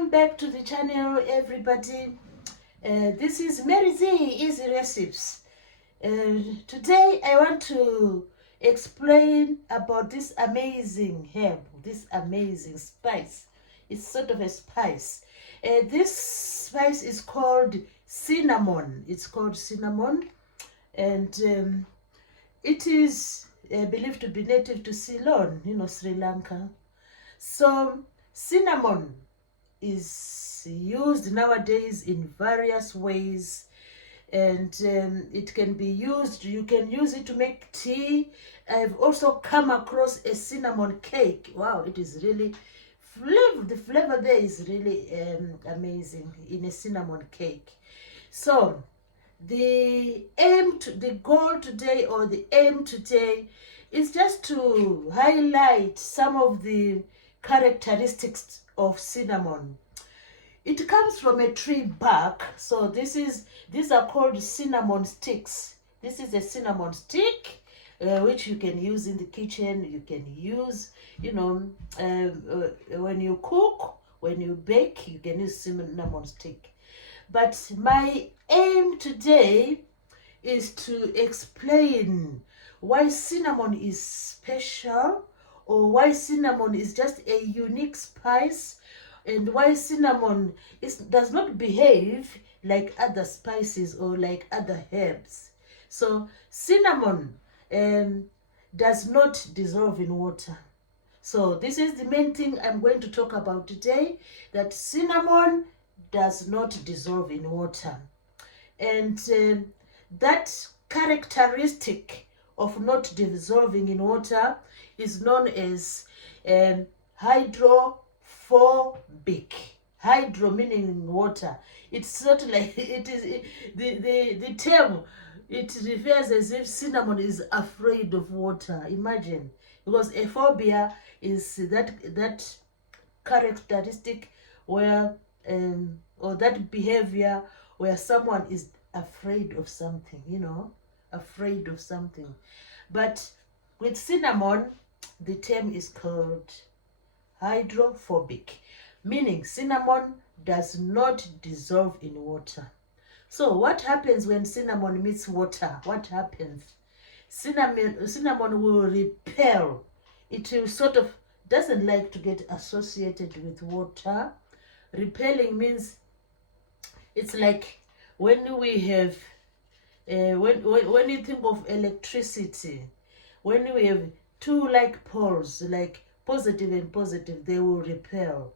Welcome back to the channel, everybody. This is Mary Z Easy Recipes. Today I want to explain about this amazing herb, this amazing spice. It's sort of a spice. This spice is called cinnamon. It's called cinnamon, and it is believed to be native to Ceylon, Sri Lanka. So cinnamon is used nowadays in various ways, and it can be used, you can use it to make tea. I've also come across a cinnamon cake. Wow, it is really the flavor there is really amazing in a cinnamon cake. So the goal today, or the aim today, is just to highlight some of the characteristics of cinnamon. It comes from a tree bark. So these are called cinnamon sticks. This is a cinnamon stick, which you can use in the kitchen. You can use, when you cook, when you bake, you can use cinnamon stick. But my aim today is to explain why cinnamon is special, or why cinnamon is just a unique spice, and why cinnamon does not behave like other spices or like other herbs. So cinnamon does not dissolve in water. So this is the main thing I'm going to talk about today, that cinnamon does not dissolve in water. And that characteristic of not dissolving in water is known as hydrophobic. Hydro meaning water. It's sort of like the term, it refers as if cinnamon is afraid of water. Imagine, because a phobia is that characteristic where or that behavior where someone is afraid of something, afraid of something. But with cinnamon, the term is called hydrophobic, meaning cinnamon does not dissolve in water. So what happens when cinnamon meets water? What happens? Cinnamon will repel. It will sort of doesn't like to get associated with water. Repelling means it's like when we have when you think of electricity, when we have two like poles, like positive and positive, they will repel.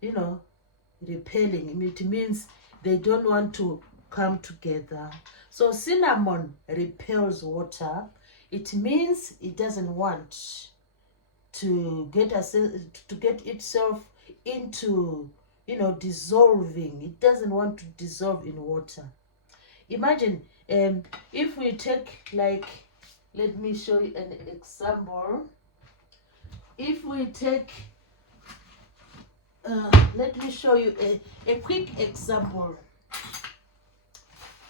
Repelling, it means they don't want to come together. So cinnamon repels water. It means it doesn't want to get itself into dissolving. It doesn't want to dissolve in water. Imagine if we take, like, let me show you an example. If we take let me show you a quick example.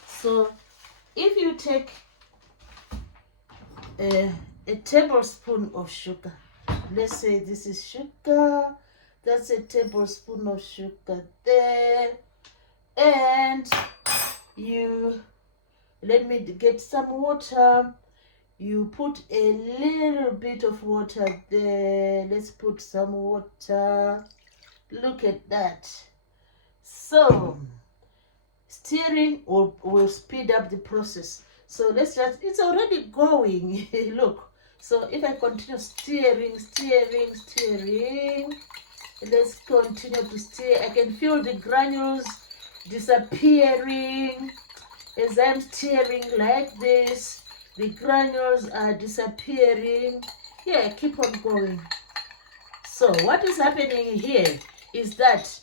So if you take a tablespoon of sugar, let's say this is sugar, that's a tablespoon of sugar there, and you let me get some water. You put a little bit of water there. Let's put some water. Look at that. So stirring will speed up the process. So it's already going. Look. So if I continue stirring, let's continue to stir. I can feel the granules disappearing as I'm stirring like this. The granules are disappearing. Yeah, keep on going. So what is happening here is that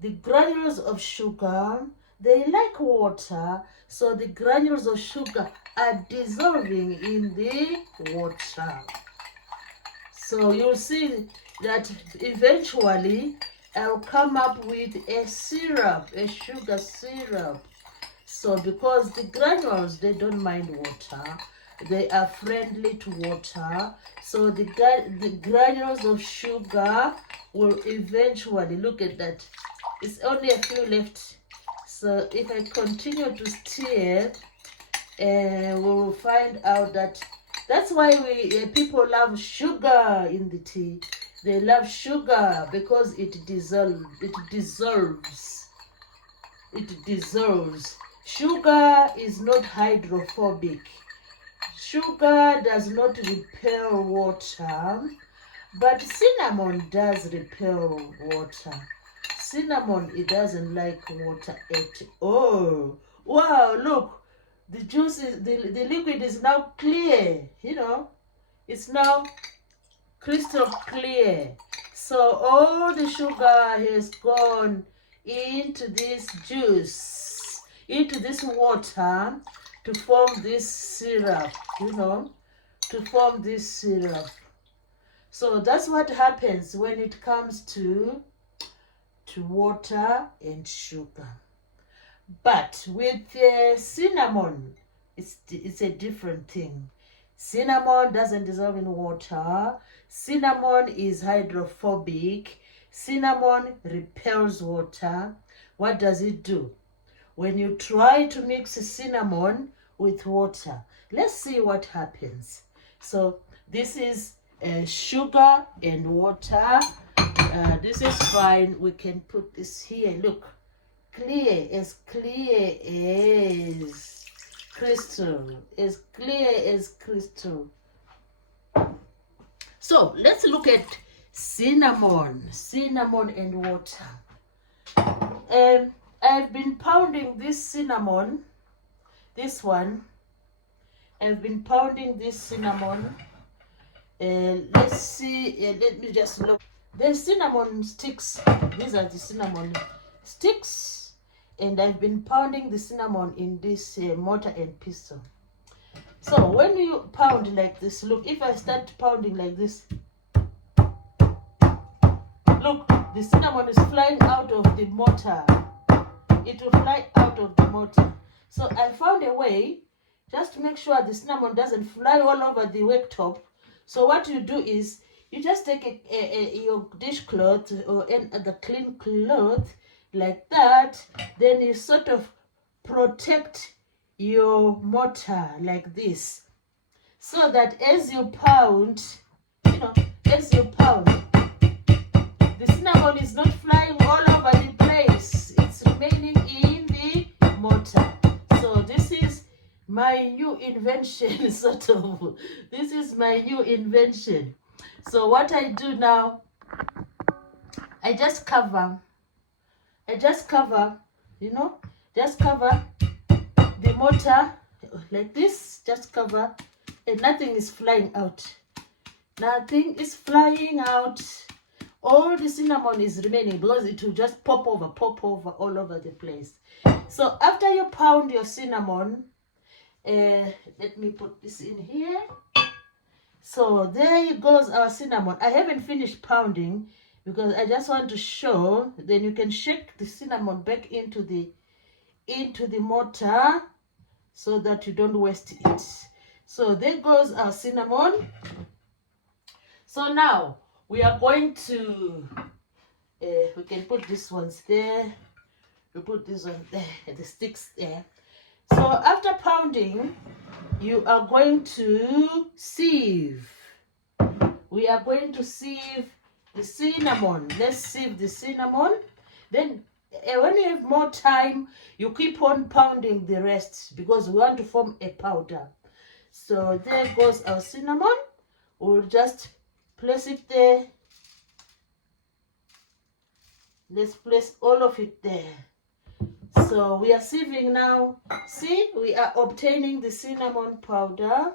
the granules of sugar, they like water, so the granules of sugar are dissolving in the water. So you'll see that eventually I'll come up with a syrup, a sugar syrup. So because the granules, they don't mind water, they are friendly to water. So the granules of sugar will eventually, look at that, it's only a few left. So if I continue to stir, we will find out that that's why people love sugar in the tea. They love sugar because it dissolves. Sugar is not hydrophobic. Sugar does not repel water, but cinnamon does repel water. Cinnamon, it doesn't like water at all. Wow, look, the juice is, the liquid is now clear, it's now crystal clear. So all the sugar has gone into this juice, into this water, to form this syrup, to form this syrup. So that's what happens when it comes to water and sugar. But with cinnamon, it's a different thing. Cinnamon doesn't dissolve in water. Cinnamon is hydrophobic. Cinnamon repels water. What does it do? When you try to mix cinnamon with water, let's see what happens. So this is sugar and water. This is fine. We can put this here. Look, clear as crystal, as clear as crystal. So let's look at cinnamon and water. I've been pounding this cinnamon, this one. I've been pounding this cinnamon. Let's see, let me just look. The cinnamon sticks, these are the cinnamon sticks, and I've been pounding the cinnamon in this mortar and pestle. So when you pound like this, look, if I start pounding like this, look, the cinnamon is flying out of the mortar. It will fly out of the mortar. So I found a way just to make sure the cinnamon doesn't fly all over the worktop. So what you do is you just take your dishcloth or any other clean cloth like that. Then you sort of protect your mortar like this, so that as you pound, the cinnamon is not flying all over the place. It's remaining in the mortar. So this is my new invention, sort of. This is my new invention. So what I do now, I just cover, just cover the mortar like this, just cover, and nothing is flying out. Nothing is flying out. All the cinnamon is remaining because it will just pop over all over the place. So after you pound your cinnamon, let me put this in here. So there goes our cinnamon. I haven't finished pounding because I just want to show. Then you can shake the cinnamon back into the mortar so that you don't waste it. So there goes our cinnamon. So now we are going to, we can put these ones there. We put this one there, the sticks there. So after pounding, you are going to sieve. We are going to sieve the cinnamon. Let's sieve the cinnamon. Then when you have more time, you keep on pounding the rest because we want to form a powder. So there goes our cinnamon. We'll just place it there. Let's place all of it there. So we are sieving now. See, we are obtaining the cinnamon powder.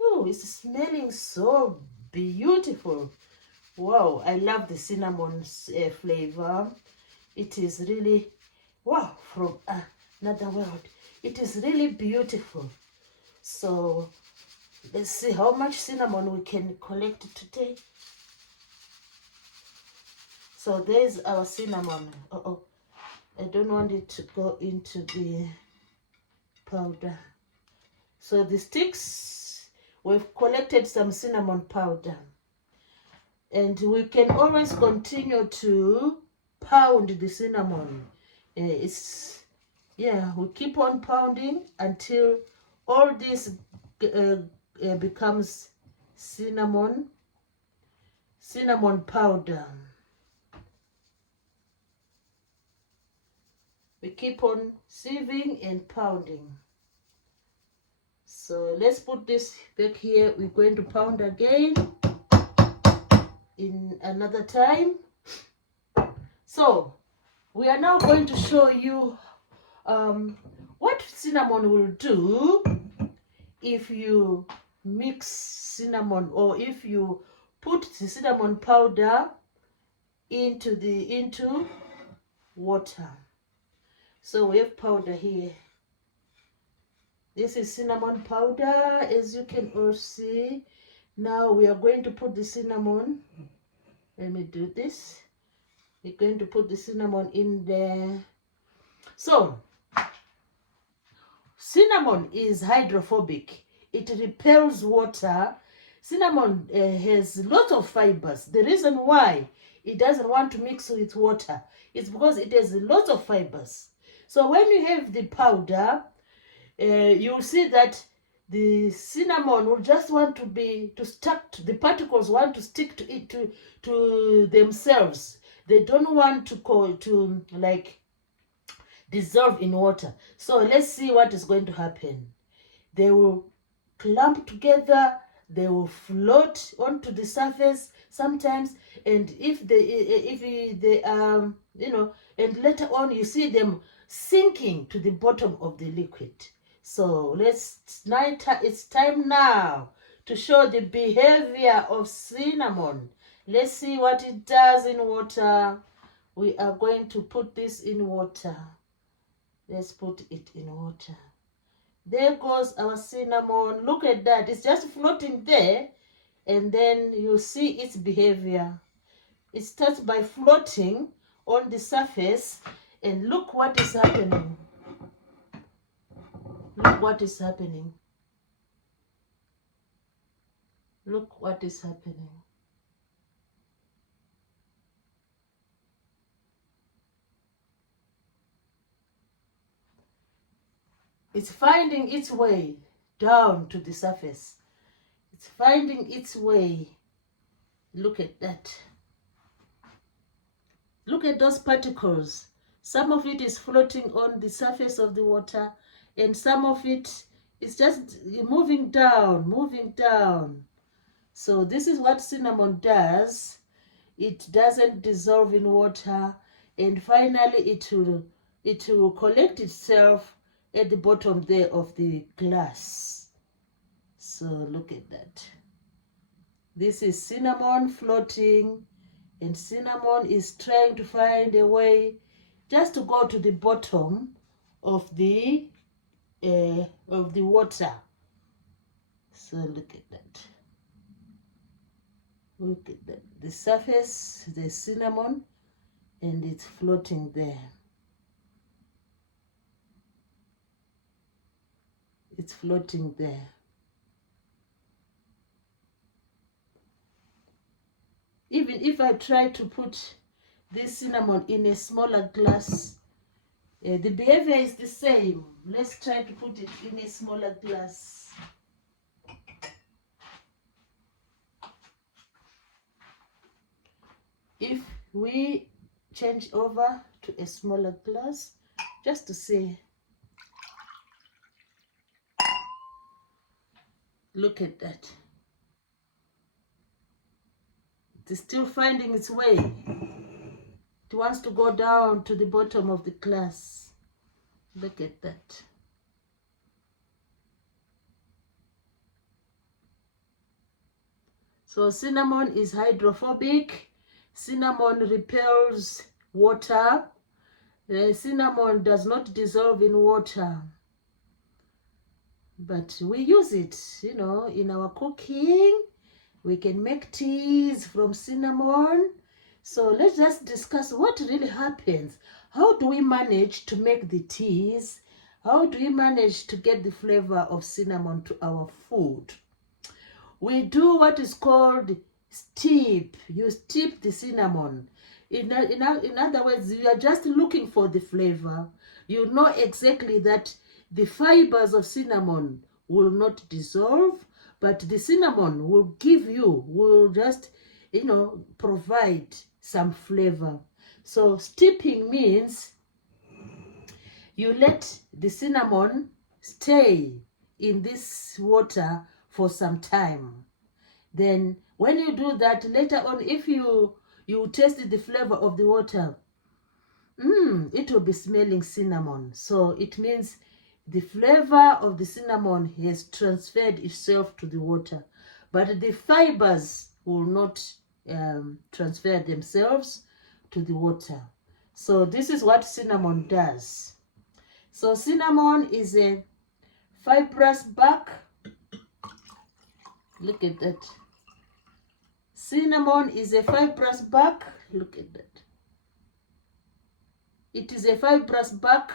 Oh, it's smelling so beautiful. Wow, I love the cinnamon flavor. It is really, wow, from another world. It is really beautiful. So let's see how much cinnamon we can collect today. So there's our cinnamon. I don't want it to go into the powder. So the sticks, we've collected some cinnamon powder. And we can always continue to pound the cinnamon. We keep on pounding until all this becomes cinnamon powder. We keep on sieving and pounding. So let's put this back here. We're going to pound again in another time. So we are now going to show you what cinnamon will do if you mix cinnamon, or if you put the cinnamon powder into water. So we have powder here. This is cinnamon powder, as you can all see. Now we are going to put the cinnamon. Let me do this. We're going to put the cinnamon in there. So cinnamon is hydrophobic. It repels water. Cinnamon has lots of fibers. The reason why it doesn't want to mix with water is because it has lots of fibers. So when you have the powder, you'll see that the cinnamon will just want to stuck to, the particles want to stick to it, to themselves. They don't want to like dissolve in water. So let's see what is going to happen. They will clump together, they will float onto the surface sometimes, and if they and later on you see them sinking to the bottom of the liquid. So it's time now to show the behavior of cinnamon. Let's see what it does in water. We are going to put this in water. Let's put it in water. There goes our cinnamon. Look at that. It's just floating there, and then you see its behavior. It starts by floating on the surface, and look what is happening. Look what is happening. Look what is happening. It's finding its way down to the surface. It's finding its way. Look at that. Look at those particles. Some of it is floating on the surface of the water, and some of it is just moving down, moving down. So this is what cinnamon does. It doesn't dissolve in water, and finally it will collect itself at the bottom there of the glass. So look at that. This is cinnamon floating, and cinnamon is trying to find a way just to go to the bottom of the water. So look at that. Look at that. The surface, the cinnamon, and it's floating there. It's floating there. Even if I try to put this cinnamon in a smaller glass, the behavior is the same. Let's try to put it in a smaller glass. If we change over to a smaller glass, just to see. Look at that. It is still finding its way. It wants to go down to the bottom of the glass. Look at that. So cinnamon is hydrophobic. Cinnamon repels water. Cinnamon does not dissolve in water. But we use it, in our cooking. We can make teas from cinnamon. So let's just discuss what really happens. How do we manage to make the teas? How do we manage to get the flavor of cinnamon to our food? We do what is called steep. You steep the cinnamon. In other words, you are just looking for the flavor. You know exactly that the fibers of cinnamon will not dissolve, but the cinnamon will just, provide some flavor. So steeping means you let the cinnamon stay in this water for some time. Then when you do that, later on, if you taste the flavor of the water, it will be smelling cinnamon. So it means the flavor of the cinnamon has transferred itself to the water, but the fibers will not transfer themselves to the water. So this is what cinnamon does. So cinnamon is a fibrous bark. Look at that. Cinnamon is a fibrous bark. Look at that. It is a fibrous bark.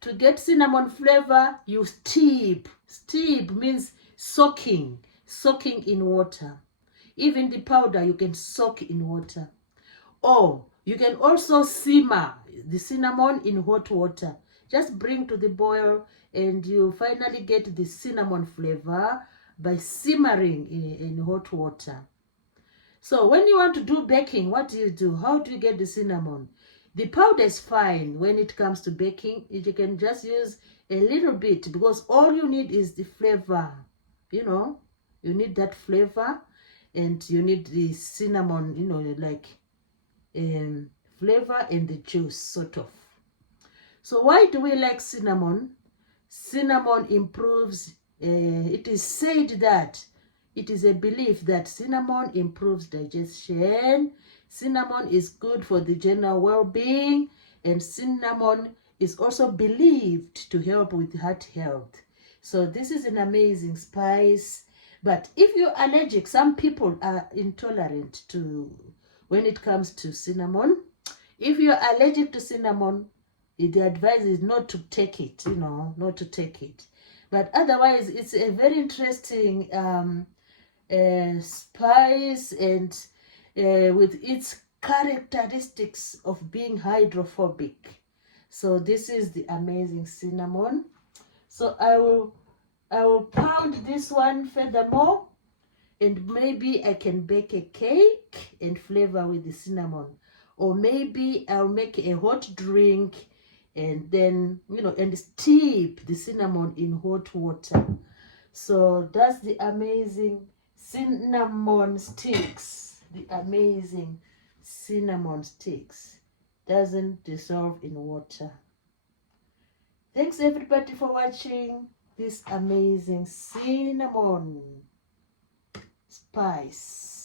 To get cinnamon flavor, you steep. Steep means soaking in water. Even the powder you can soak in water. Or you can also simmer the cinnamon in hot water. Just bring to the boil and you finally get the cinnamon flavor by simmering in hot water. So when you want to do baking, what do? How do you get the cinnamon? The powder is fine when it comes to baking. You can just use a little bit because all you need is the flavor. You need that flavor and you need the cinnamon, flavor and the juice, sort of. So why do we like cinnamon? Cinnamon improves, it is said that, it is a belief that cinnamon improves digestion. Cinnamon is good for the general well-being, and cinnamon is also believed to help with heart health. So this is an amazing spice. But if you're allergic, some people are intolerant to when it comes to cinnamon. If you're allergic to cinnamon, the advice is not to take it, not to take it. But otherwise, it's a very interesting spice, and with its characteristics of being hydrophobic. So this is the amazing cinnamon. So I will pound this one furthermore, and maybe I can bake a cake and flavor with the cinnamon. Or maybe I'll make a hot drink and then, and steep the cinnamon in hot water. So that's the amazing cinnamon sticks. The amazing cinnamon sticks. Doesn't dissolve in water. Thanks everybody for watching this amazing cinnamon spice.